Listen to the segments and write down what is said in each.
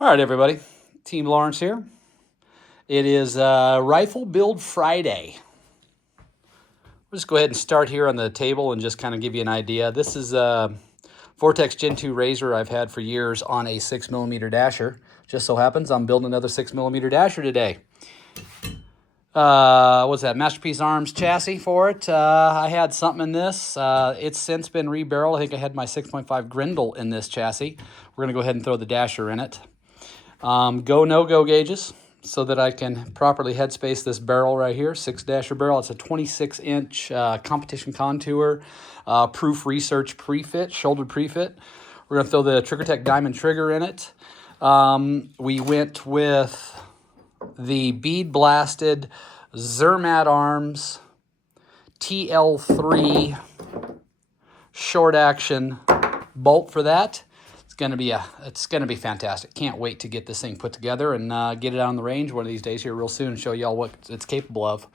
All right, everybody. Team Lawrence here. It is Rifle Build Friday. We'll just go ahead and start here on the table and just kind of give you an idea. This is a Vortex Gen 2 Razor I've had for years on a 6mm dasher. Just so happens I'm building another 6mm dasher today. What's that? Masterpiece Arms chassis for it. I had something in this. It's since been rebarreled. I think I had my 6.5 Grendel in this chassis. We're going to go ahead and throw the dasher in it. Go, no-go gauges so that I can properly headspace this barrel right here, 6-dasher barrel. It's a 26-inch competition contour, proof research pre-fit, shouldered pre-fit. We're going to throw the TriggerTech diamond trigger in it. We went with the bead blasted Zermatt Arms TL3 short action bolt for that. It's gonna be fantastic. Can't wait to get this thing put together and get it out on the range one of these days here real soon and show y'all what it's capable of.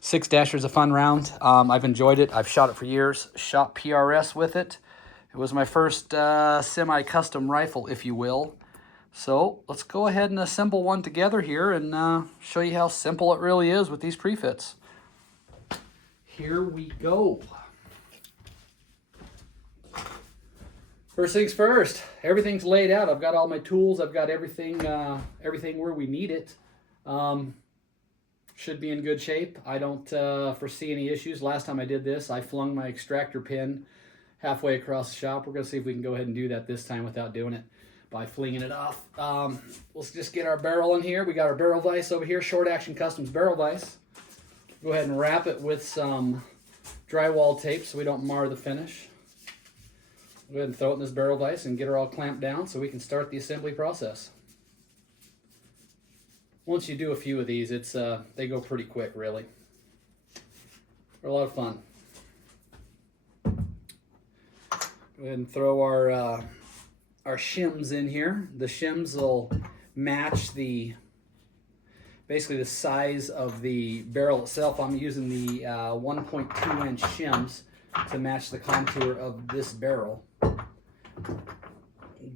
6-dasher is a fun round. I've enjoyed it. I've shot it for years. Shot PRS with it. It was my first semi-custom rifle, if you will. So let's go ahead and assemble one together here and show you how simple it really is with these prefits. Here we go. First things first, everything's laid out. I've got all my tools. I've got everything where we need it. Should be in good shape. I don't foresee any issues. Last time I did this, I flung my extractor pin halfway across the shop. We're going to see if we can go ahead and do that this time without doing it by flinging it off. Let's just get our barrel in here. We got our barrel vise over here, Short Action Customs barrel vise. Go ahead and wrap it with some drywall tape so we don't mar the finish. Go ahead and throw it in this barrel vise and get her all clamped down so we can start the assembly process. Once you do a few of these, they go pretty quick, really. They're a lot of fun. Go ahead and throw our shims in here. The shims will match basically the size of the barrel itself. I'm using the 1.2-inch shims to match the contour of this barrel.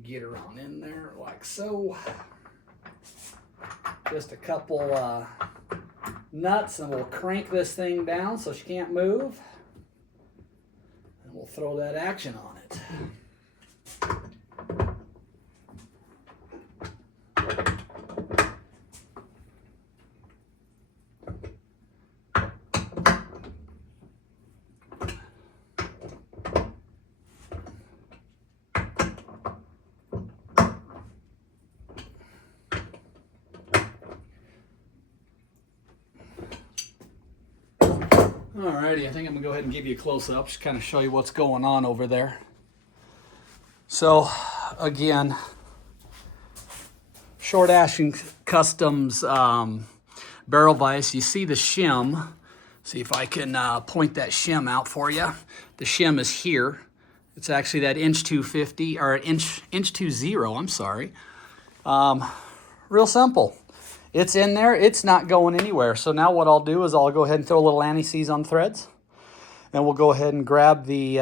Get her on in there like so. Just a couple nuts and we'll crank this thing down so she can't move. And we'll throw that action on it. Alrighty, I think I'm gonna go ahead and give you a close-up, just kind of show you what's going on over there. So, again, Short Action Customs barrel vise. You see the shim. See if I can point that shim out for you. The shim is here. It's actually that inch 250 or inch 20. I'm sorry. Real simple. It's in there. It's not going anywhere. So now what I'll do is I'll go ahead and throw a little anti-seize on threads, and we'll go ahead and grab the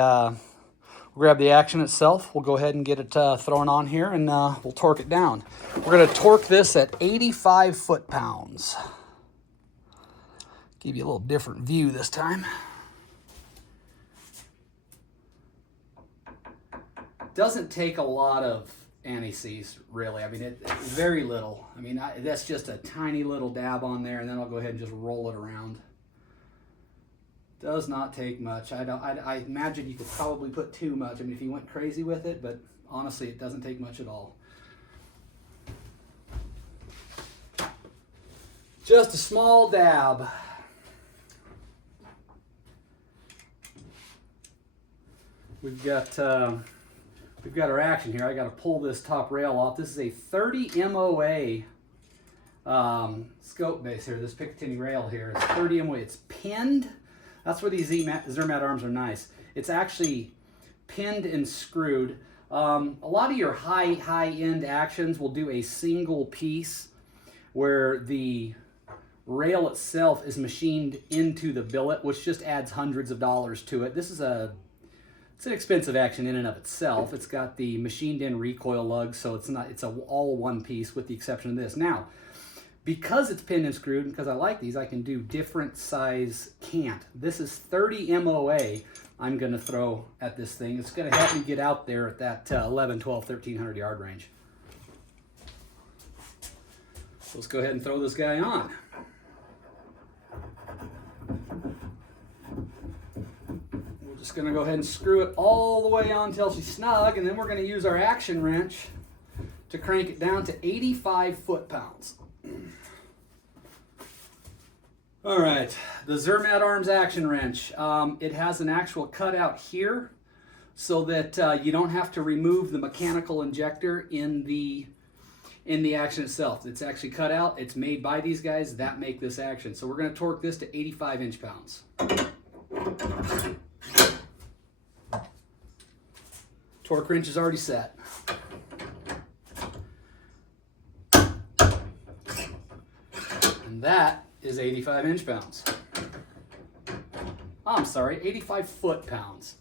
action itself. We'll go ahead and get it thrown on here, and we'll torque it down. We're going to torque this at 85 foot-pounds. Give you a little different view this time. Doesn't take a lot of anti-seize, really. I mean, very little. I mean, that's just a tiny little dab on there, and then I'll go ahead and just roll it around. Does not take much. I imagine you could probably put too much. I mean, if you went crazy with it, but honestly, it doesn't take much at all. Just a small dab. We've got our action here. I got to pull this top rail off. This is a 30 MOA scope base here. This Picatinny rail here is 30 MOA. It's pinned. That's where these Zermatt arms are nice. It's actually pinned and screwed. A lot of your high-end actions will do a single piece where the rail itself is machined into the billet, which just adds hundreds of dollars to it. This is a It's an expensive action in and of itself. It's got the machined in recoil lugs, so it's all one piece with the exception of this. Now, because it's pinned and screwed, and because I like these, I can do different size cant. This is 30 MOA I'm gonna throw at this thing. It's gonna help me get out there at that 11, 12, 1300 yard range. So let's go ahead and throw this guy on. We're just gonna go ahead and screw it all the way on until she's snug, and then we're gonna use our action wrench to crank it down to 85 foot-pounds. All right, the Zermatt Arms action wrench. It has an actual cutout here so that you don't have to remove the mechanical injector in the action itself. It's actually cut out. It's made by these guys that make this action. So we're going to torque this to 85 inch-pounds. Torque wrench is already set. And that is 85 inch-pounds. I'm sorry, 85 foot-pounds.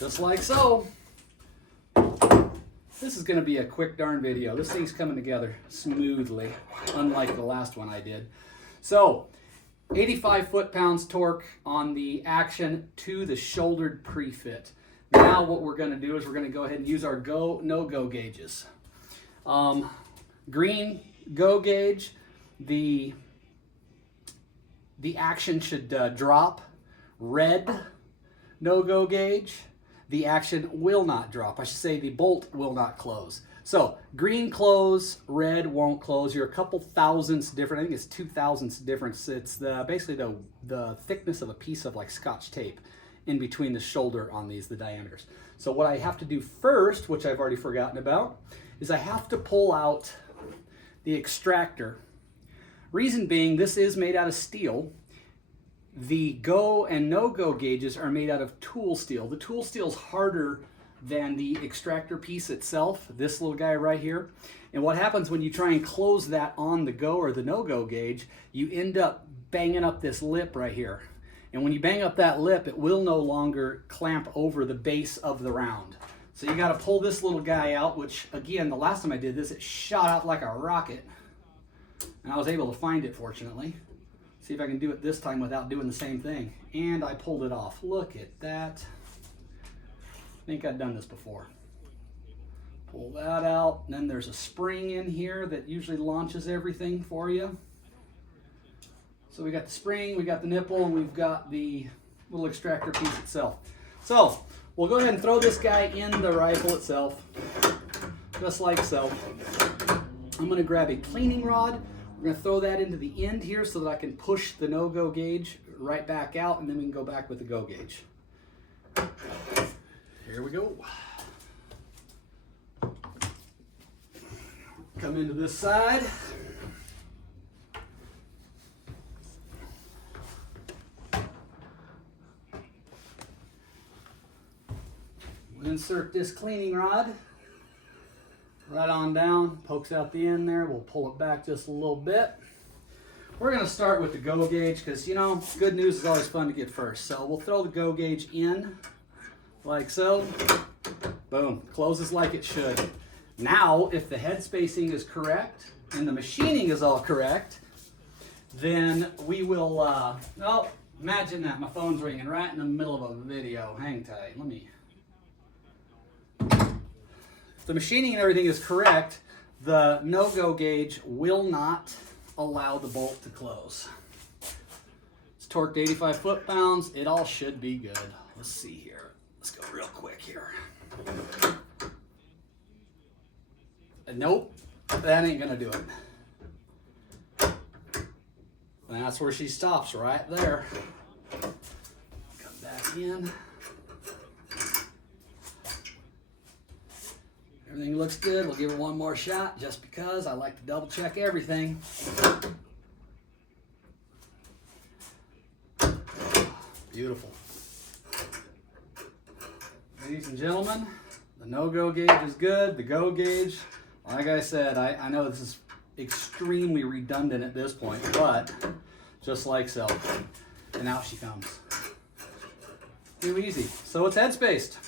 Just like so. This is going to be a quick darn video. This thing's coming together smoothly, unlike the last one I did. So, 85 foot-pounds torque on the action to the shouldered pre-fit. Now what we're going to do is we're going to go ahead and use our go, no-go gauges. Green go gauge, the action should drop. Red no-go gauge, the action will not drop. I should say the bolt will not close. So green close, red won't close. You're a couple thousandths different. I think it's 2 thousandths difference. It's basically the thickness of a piece of like Scotch tape in between the shoulder on these, the diameters. So what I have to do first, which I've already forgotten about, is I have to pull out the extractor. Reason being, this is made out of steel. The go and no-go gauges are made out of tool steel. The tool steel is harder than the extractor piece itself, this little guy right here. And what happens when you try and close that on the go or the no-go gauge, you end up banging up this lip right here. And when you bang up that lip, it will no longer clamp over the base of the round. So you got to pull this little guy out, which again, the last time I did this, it shot out like a rocket. And I was able to find it, fortunately. See if I can do it this time without doing the same thing. And I pulled it off. Look at that. I think I've done this before. Pull that out. And then there's a spring in here that usually launches everything for you. So we got the spring, we got the nipple, and we've got the little extractor piece itself. So we'll go ahead and throw this guy in the rifle itself, just like so. I'm going to grab a cleaning rod. We're going to throw that into the end here so that I can push the no-go gauge right back out, and then we can go back with the go gauge. Here we go. Come into this side. We'll insert this cleaning rod right on down, pokes out the end there. We'll pull it back just a little bit. We're going to start with the go gauge because, you know, good news is always fun to get first. So we'll throw the go gauge in like so. Boom, closes like it should. Now, if the head spacing is correct and the machining is all correct, then we will, oh, imagine that. My phone's ringing right in the middle of a video. Hang tight. If the machining and everything is correct, the no-go gauge will not allow the bolt to close. It's torqued 85 foot-pounds. It all should be good. Let's see here. Let's go real quick here. Nope, that ain't gonna do it. And that's where she stops, right there. Come back in. Everything looks good. We'll give it one more shot just because I like to double check everything. Beautiful. Ladies and gentlemen, the no-go gauge is good. The go gauge, like I said, I know this is extremely redundant at this point, but just like so. And out she comes. Too easy. So it's head spaced.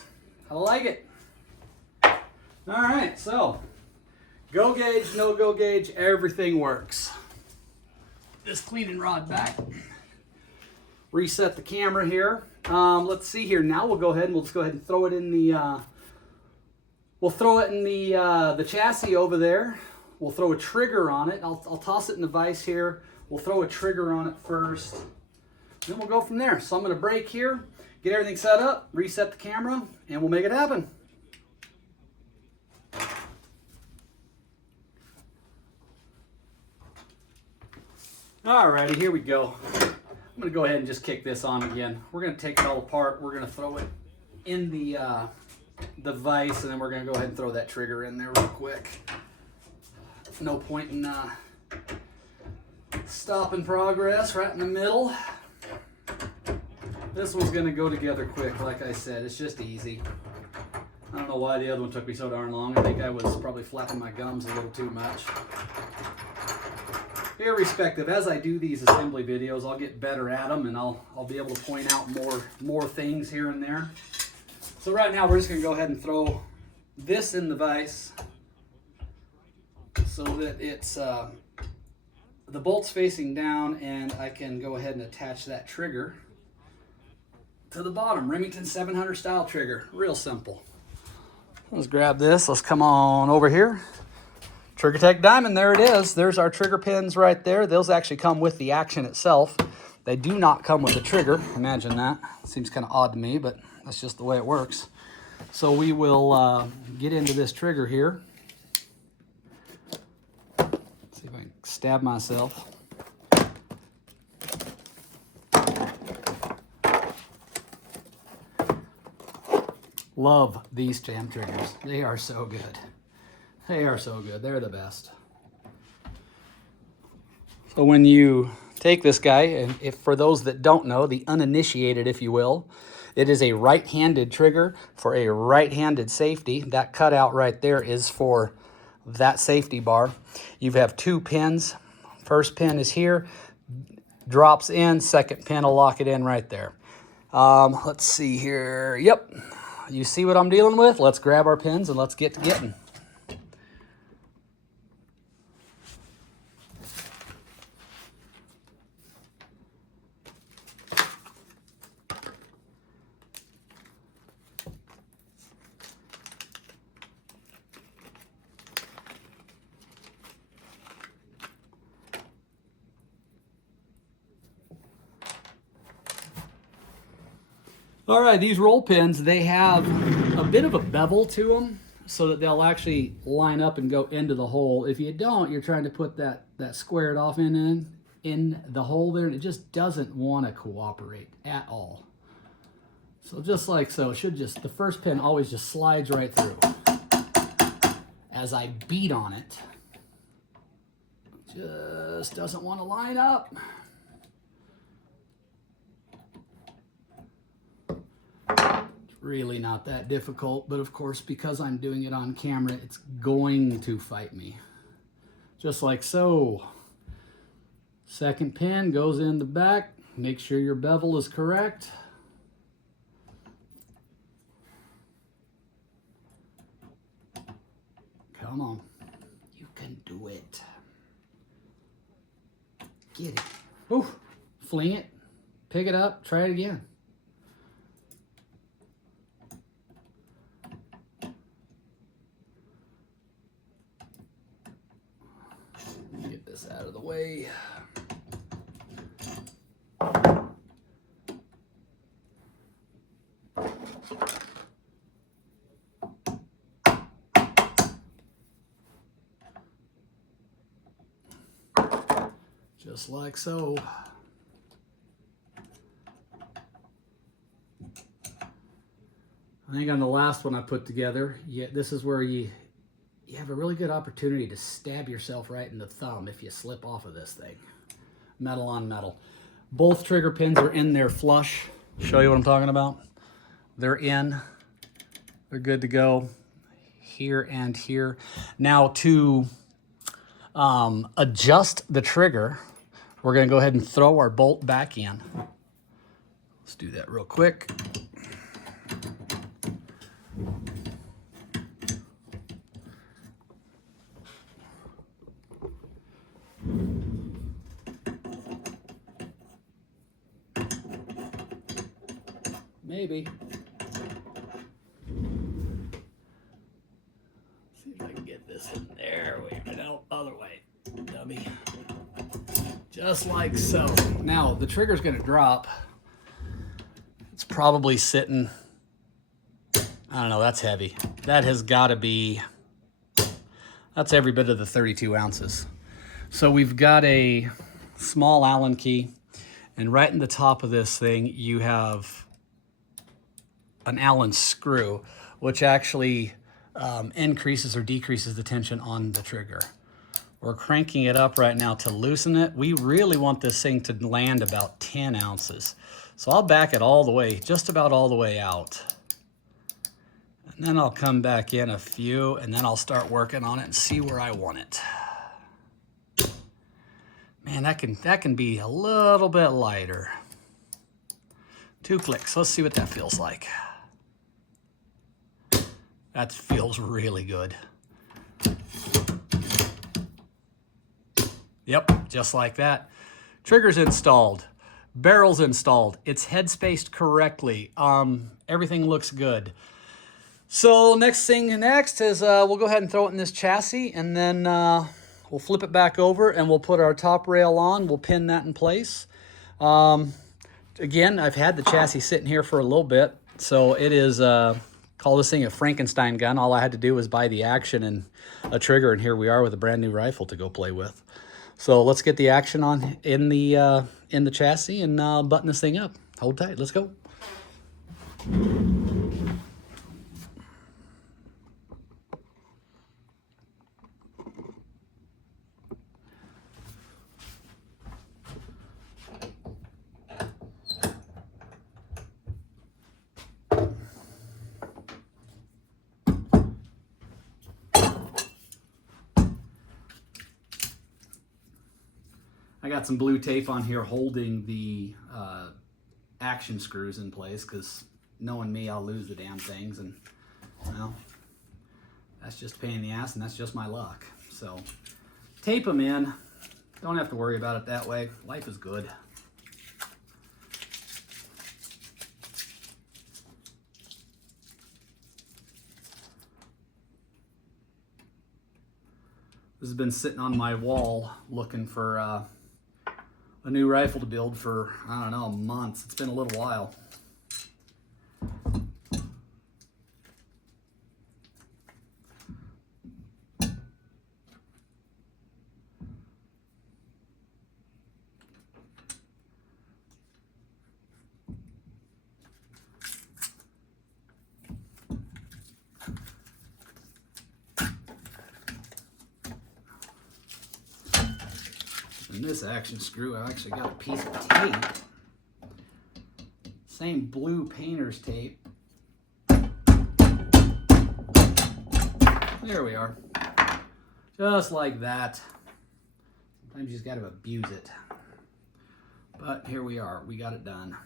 I like it. All right, so go gauge, no go gauge, everything works. This cleaning rod back. Reset the camera here. Let's see here. Now we'll go ahead and we'll just go ahead and throw it in the the chassis over there. We'll throw a trigger on it. I'll toss it in the vise here. We'll throw a trigger on it first. Then we'll go from there. So I'm going to brake here, get everything set up, reset the camera, and we'll make it happen. Alrighty, here we go. I'm going to go ahead and just kick this on again. We're going to take it all apart. We're going to throw it in the vise, and then we're going to go ahead and throw that trigger in there real quick. No point in stopping progress right in the middle. This one's going to go together quick, like I said. It's just easy. I don't know why the other one took me so darn long. I think I was probably flapping my gums a little too much. Irrespective, as I do these assembly videos, I'll get better at them, and I'll be able to point out more things here and there. So right now we're just going to go ahead and throw this in the vise so that it's the bolt's facing down, and I can go ahead and attach that trigger to the bottom. Remington 700 style trigger. Real simple. Let's grab this. Let's come on over here. TriggerTech Diamond, there it is. There's our trigger pins right there. Those actually come with the action itself. They do not come with the trigger. Imagine that. Seems kind of odd to me, but that's just the way it works. So we will get into this trigger here. See if I can stab myself. Love these jam triggers. They are so good. They are so good. They're the best. So when you take this guy, and if for those that don't know, the uninitiated, if you will, it is a right-handed trigger for a right-handed safety. That cutout right there is for that safety bar. You have two pins. First pin is here, drops in. Second pin will lock it in right there. Let's see here. Yep. You see what I'm dealing with? Let's grab our pins and let's get to getting. All right, these roll pins, they have a bit of a bevel to them so that they'll actually line up and go into the hole. If you don't, you're trying to put that squared off in the hole there, and it just doesn't want to cooperate at all. So just like so, it should just, the first pin always just slides right through. As I beat on it, just doesn't want to line up. Really not that difficult, but of course, because I'm doing it on camera, it's going to fight me. Just like so. Second pin goes in the back. Make sure your bevel is correct. Come on. You can do it. Get it. Ooh. Fling it. Pick it up. Try it again. Get this out of the way. Just like so. I think on the last one I put together, this is where you have a really good opportunity to stab yourself right in the thumb if you slip off of this thing. Metal on metal. Both trigger pins are in there flush. Show you what I'm talking about. They're in. They're good to go here and here. Now to adjust the trigger, we're going to go ahead and throw our bolt back in. Let's do that real quick. Maybe. See if I can get this in there. Wait, no, other way, dummy. Just like so. Now the trigger's gonna drop. It's probably sitting, I don't know, that's heavy. That has gotta be, that's every bit of the 32 ounces. So we've got a small Allen key, and right in the top of this thing, you have an Allen screw, which actually increases or decreases the tension on the trigger. We're cranking it up right now to loosen it. We really want this thing to land about 10 ounces. So I'll back it all the way, just about all the way out. And then I'll come back in a few, and then I'll start working on it and see where I want it. Man, that can be a little bit lighter. 2 clicks, let's see what that feels like. That feels really good. Yep, just like that. Trigger's installed. Barrel's installed. It's head spaced correctly. Everything looks good. So next is we'll go ahead and throw it in this chassis, and then we'll flip it back over and we'll put our top rail on. We'll pin that in place. Again, I've had the chassis sitting here for a little bit. So it is, call this thing a Frankenstein gun. All I had to do was buy the action and a trigger, and here we are with a brand new rifle to go play with. So let's get the action on in the chassis and button this thing up. Hold tight, let's go. I got some blue tape on here holding the action screws in place, because knowing me, I'll lose the damn things, and well, that's just a pain in the ass, and that's just my luck. So tape them in. Don't have to worry about it that way. Life is good. This has been sitting on my wall looking for a new rifle to build for, I don't know, months. It's been a little while. And this action screw, I actually got a piece of tape. Same blue painter's tape. There we are. Just like that. Sometimes you just got to abuse it. But here we are. We got it done.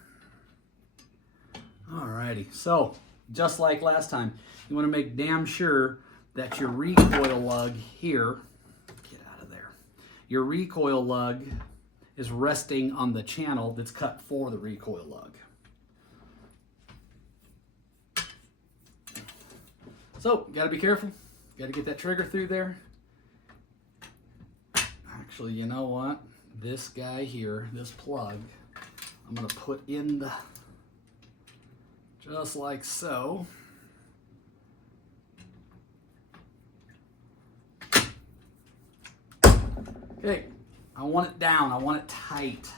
Alrighty. So, just like last time, you want to make damn sure that your recoil lug here, your recoil lug is resting on the channel that's cut for the recoil lug. So, gotta be careful. Gotta get that trigger through there. Actually, you know what? This guy here, this plug, I'm gonna put in the, just like so. Okay, I want it down, I want it tight.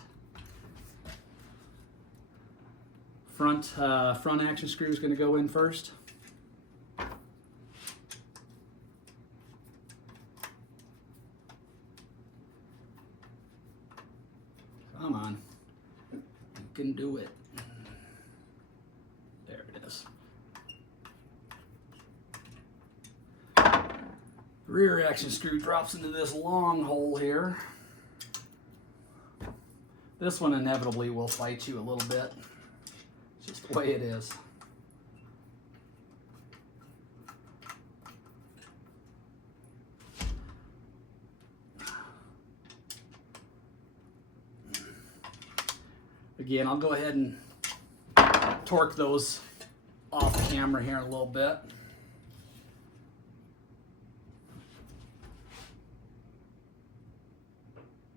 Front action screw is going to go in first. Come on, you can do it. There it is. Rear action screw drops into this long hole here. This one inevitably will fight you a little bit. It's just the way it is. Again, I'll go ahead and torque those off camera here in a little bit.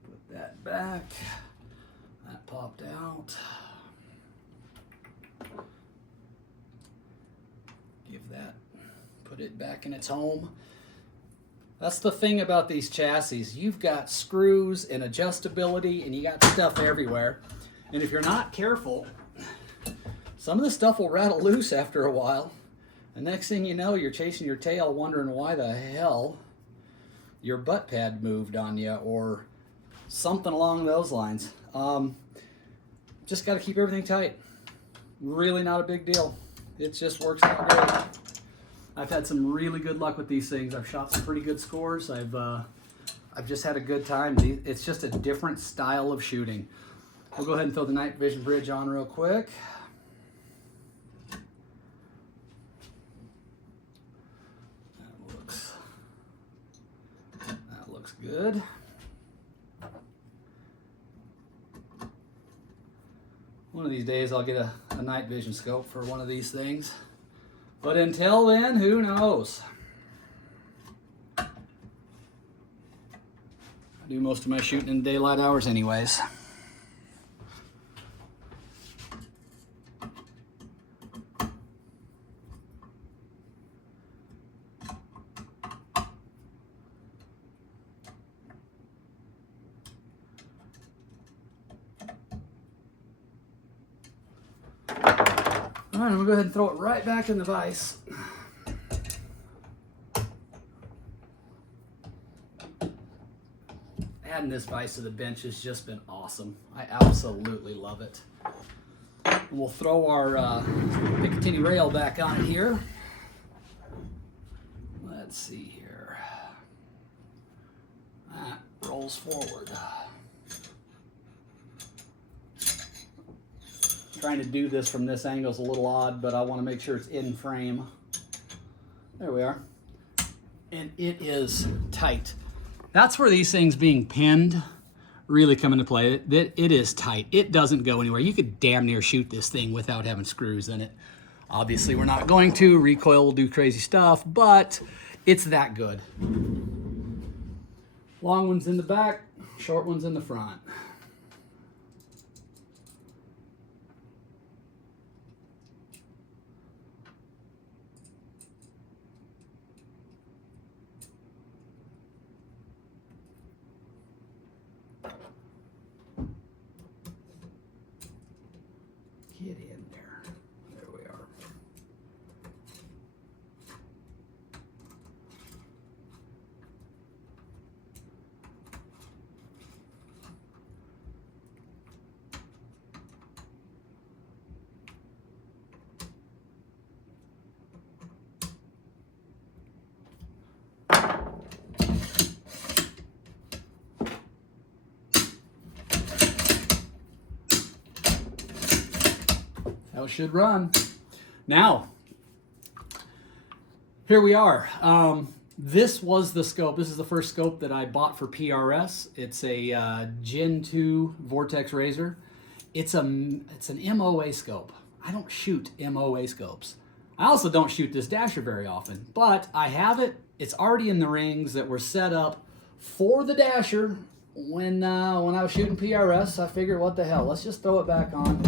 Put that back. That popped out. Give that, put it back in its home. That's the thing about these chassis. You've got screws and adjustability, and you got stuff everywhere. And if you're not careful, some of the stuff will rattle loose after a while. And next thing you know, you're chasing your tail wondering why the hell your butt pad moved on you or something along those lines. Just got to keep everything tight. Really not a big deal. It just works out great. I've had some really good luck with these things. I've shot some pretty good scores. I've just had a good time. It's just a different style of shooting. We'll go ahead and throw the night vision bridge on real quick. That looks good. One of these days I'll get a night vision scope for one of these things. But until then, who knows? I do most of my shooting in daylight hours anyways. All right, we'll go ahead and throw it right back in the vise. Adding this vise to the bench has just been awesome. I absolutely love it. We'll throw our Picatinny rail back on it here. Let's see here. That rolls forward. Trying to do this from this angle is a little odd, but I want to make sure it's in frame. There we are. And it is tight. That's where these things being pinned really come into play. It is tight. It doesn't go anywhere. You could damn near shoot this thing without having screws in it. Obviously, we're not going to. Recoil will do crazy stuff, but it's that good. Long one's in the back, short one's in the front. Get in there. There we are. How it should run. Now, here we are. This was the scope. This is the first scope that I bought for PRS. It's a Gen 2 Vortex Razor. It's an MOA scope. I don't shoot MOA scopes. I also don't shoot this dasher very often, but I have it. It's already in the rings that were set up for the dasher. When I was shooting PRS, I figured, what the hell? Let's just throw it back on.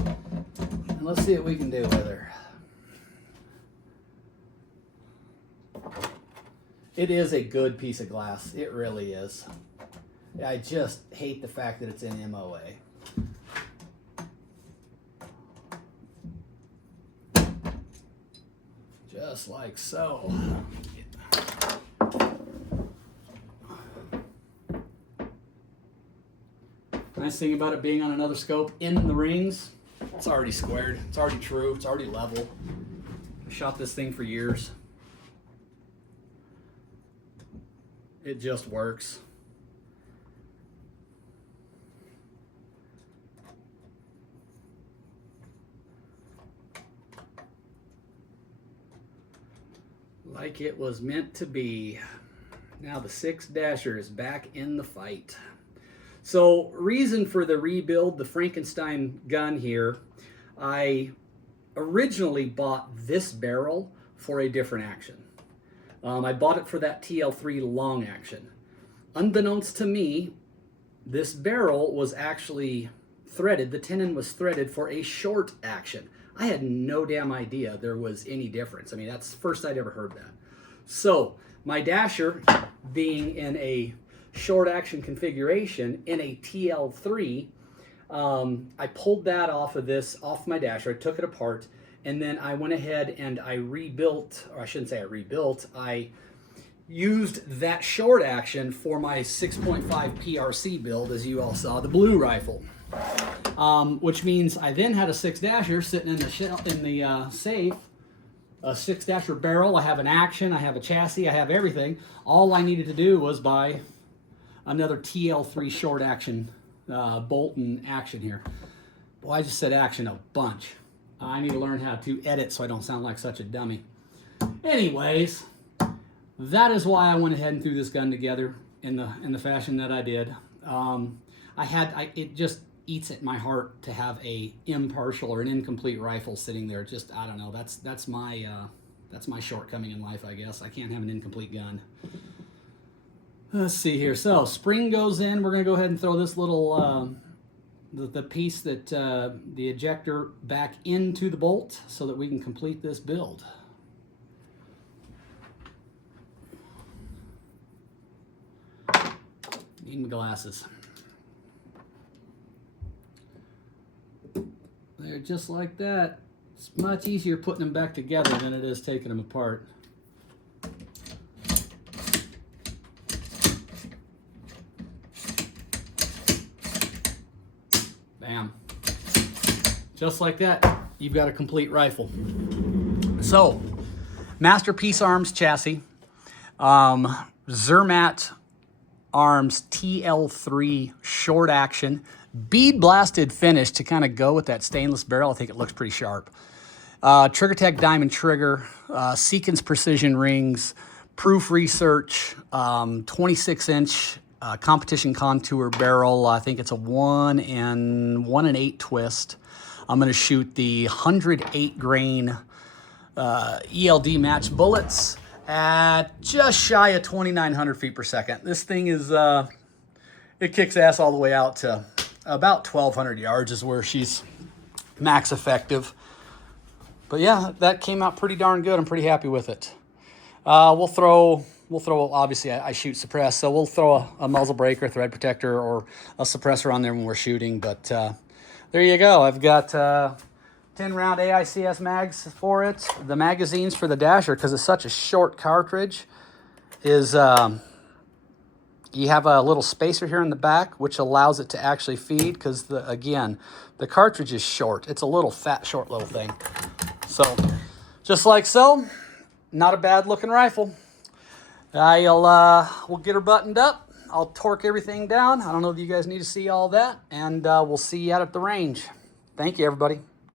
Let's see what we can do with her. It is a good piece of glass. It really is. I just hate the fact that it's in MOA. Just like so. Nice thing about it being on another scope in the rings, it's already squared, it's already true, it's already level. I shot this thing for years. It just works. Like it was meant to be. Now the 6 Dasher is back in the fight. So, reason for the rebuild, the Frankenstein gun here, I originally bought this barrel for a different action. I bought it for that TL3 long action. Unbeknownst to me, this barrel was actually threaded, the tenon was threaded for a short action. I had no damn idea there was any difference. I mean, that's the first I'd ever heard that. So my dasher being in a short action configuration in a TL3, I pulled that off my dasher, I took it apart, and then I went ahead and I rebuilt, or I shouldn't say I rebuilt, I used that short action for my 6.5 PRC build, as you all saw, the blue rifle. Which means I then had a 6-dasher sitting in the safe, a 6-dasher barrel. I have an action, I have a chassis, I have everything. All I needed to do was buy another TL3 short action bolt and action here. Boy, I just said action a bunch. I need to learn how to edit so I don't sound like such a dummy. Anyways, that is why I went ahead and threw this gun together in the fashion that I did. It just eats at my heart to have a impartial or an incomplete rifle sitting there. Just, I don't know, that's my shortcoming in life, I guess. I can't have an incomplete gun. Let's see here. So spring goes in. We're gonna go ahead and throw this little the piece that the ejector back into the bolt so that we can complete this build. Need my glasses. They're just like that. It's much easier putting them back together than it is taking them apart. Bam. Just like that, you've got a complete rifle. So, Masterpiece Arms chassis, Zermatt Arms TL3 short action, bead blasted finish to kind of go with that stainless barrel. I think it looks pretty sharp. TriggerTech diamond trigger, Seekins precision rings, Proof Research, 26-inch competition contour barrel. I think it's a 1 1/8 twist. I'm going to shoot the 108 grain ELD match bullets at just shy of 2,900 feet per second. This thing is, it kicks ass all the way out to about 1,200 yards is where she's max effective. But yeah, that came out pretty darn good. I'm pretty happy with it. We'll throw, obviously I shoot suppress, so we'll throw a muzzle brake or thread protector or a suppressor on there when we're shooting. But there you go. I've got 10-round AICS mags for it. The magazines for the dasher, because it's such a short cartridge, is you have a little spacer here in the back, which allows it to actually feed, because again, the cartridge is short. It's a little fat, short little thing. So, just like so, not a bad looking rifle. We'll get her buttoned up. I'll torque everything down. I don't know if you guys need to see all that, and we'll see you out at the range. Thank you, everybody.